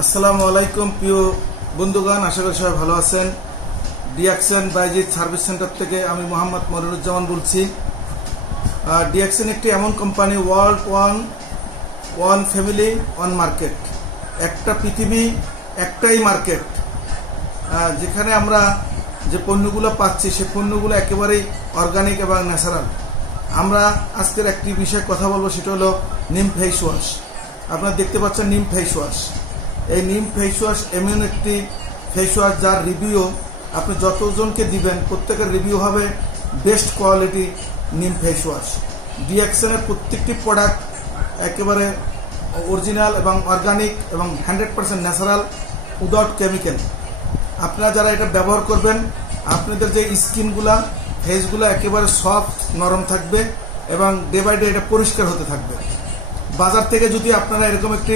আসসালামু আলাইকুম প্রিয় বন্ধুগণ, আশা করি সবাই ভালো আছেন। ডিএক্সএন বাইজিৎ সার্ভিস সেন্টার থেকে আমি মোহাম্মদ মনিরুজ্জামান বলছি। ডিএক্সএন একটি এমন company, world one family one market, একটা পৃথিবী একটাই মার্কেট, যেখানে আমরা যে পণ্যগুলো পাচ্ছি সে পণ্যগুলো একেবারেই অর্গানিক এবং ন্যাচারাল। আমরা আজকের একটি বিষয়ে কথা বলবো, সেটা হলো নিম ফেস ওয়াশ। আপনারা দেখতে পাচ্ছেন নিম ফেস ওয়াশ। এই নিম ফেস ওয়াশ এমন একটি ফেস ওয়াশ যার রিভিউ আপনি যতজনকে দিবেন প্রত্যেকের রিভিউ হবে বেস্ট কোয়ালিটি নিম ফেস ওয়াশ। ডিএক্সএনের প্রত্যেকটি প্রোডাক্ট একেবারে অরিজিনাল এবং অর্গানিক এবং 100% ন্যাচারাল, উইদাউট কেমিক্যাল। আপনারা যারা এটা ব্যবহার করবেন আপনাদের যে স্কিনগুলা ফেসগুলো একেবারে সফট নরম থাকবে এবং ডে বাই ডে এটা পরিষ্কার হতে থাকবে। বাজার থেকে যদি আপনারা এরকম একটি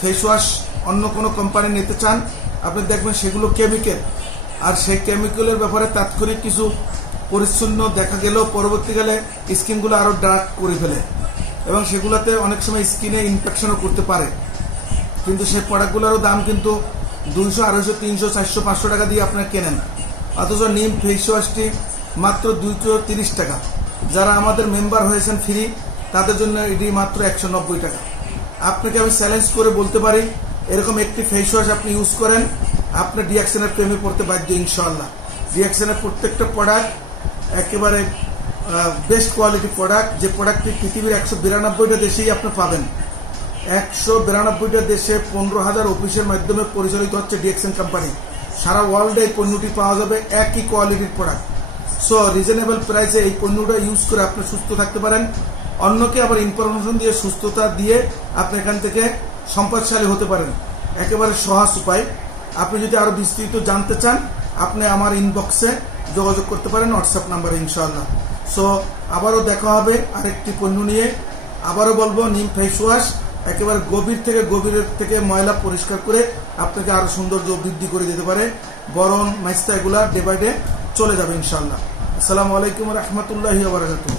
ফেস ওয়াশ অন্য কোনো কোম্পানি নিতে চান, আপনি দেখবেন সেগুলো কেমিক্যাল, আর সেই কেমিক্যালের ব্যাপারে তাৎক্ষণিক কিছু পরিচ্ছন্ন দেখা গেলেও পরবর্তীকালে স্কিনগুলো আরও ডার্ক করে ফেলে এবং সেগুলোতে অনেক সময় স্কিনে ইনফেকশনও করতে পারে। কিন্তু সেই প্রোডাক্টগুলোরও দাম কিন্তু 200, 250, 300, 400, 500 টাকা দিয়ে আপনারা কেনেন, অথচ নিম ফেস ওয়াশটি মাত্র 230 টাকা। যারা আমাদের মেম্বার হয়েছেন ফ্রি, তাদের জন্য এটি মাত্র 190 টাকা। আপনাকে আমি চ্যালেঞ্জ করে বলতে পারি, এরকম একটি ফেস ওয়াশ আপনি ইউজ করেন, আপনি ডিএক্সএনের প্রেমে পড়তে বাধ্য ইনশাআল্লাহ। ডিএক্সএনের প্রত্যেকটা প্রোডাক্ট একেবারে বেস্ট কোয়ালিটি প্রোডাক্ট, যে প্রোডাক্টটি পৃথিবীর 192টা দেশেই আপনি পাবেন। 192টা দেশে 15,000 অফিসের মাধ্যমে পরিচালিত হচ্ছে ডিএক্সএন কোম্পানি। সারা ওয়ার্ল্ডে এই পণ্যটি পাওয়া যাবে একই কোয়ালিটির প্রোডাক্ট। সো রিজনেবল প্রাইসে এই পণ্যটা ইউজ করে আপনি সুস্থ থাকতে পারেন, অন্যকে আবার ইনফরমেশন দিয়ে সুস্থতা দিয়ে আপনি এখান থেকে সম্পদশালী হতে পারেন। একেবারে সহজ উপায়। আপনি যদি আরো বিস্তৃত জানতে চান, আপনি আমার ইনবক্সে যোগাযোগ করতে পারেন, হোয়াটসঅ্যাপ নাম্বারে ইনশাআল্লাহ। সো আবারও দেখা হবে আরেকটি পণ্য নিয়ে। আবারও বলবো, নিম ফেস ওয়াশ একেবারে গভীর থেকে ময়লা পরিষ্কার করে আপনাকে আরো সৌন্দর্য বৃদ্ধি করে দিতে পারে। বরণ মাইস্তা এগুলা ডে বাই ডে চলে যাবে ইনশাআল্লাহ। আসসালামু আলাইকুম ওয়া রাহমাতুল্লাহি ওয়া বারাকাতুহু।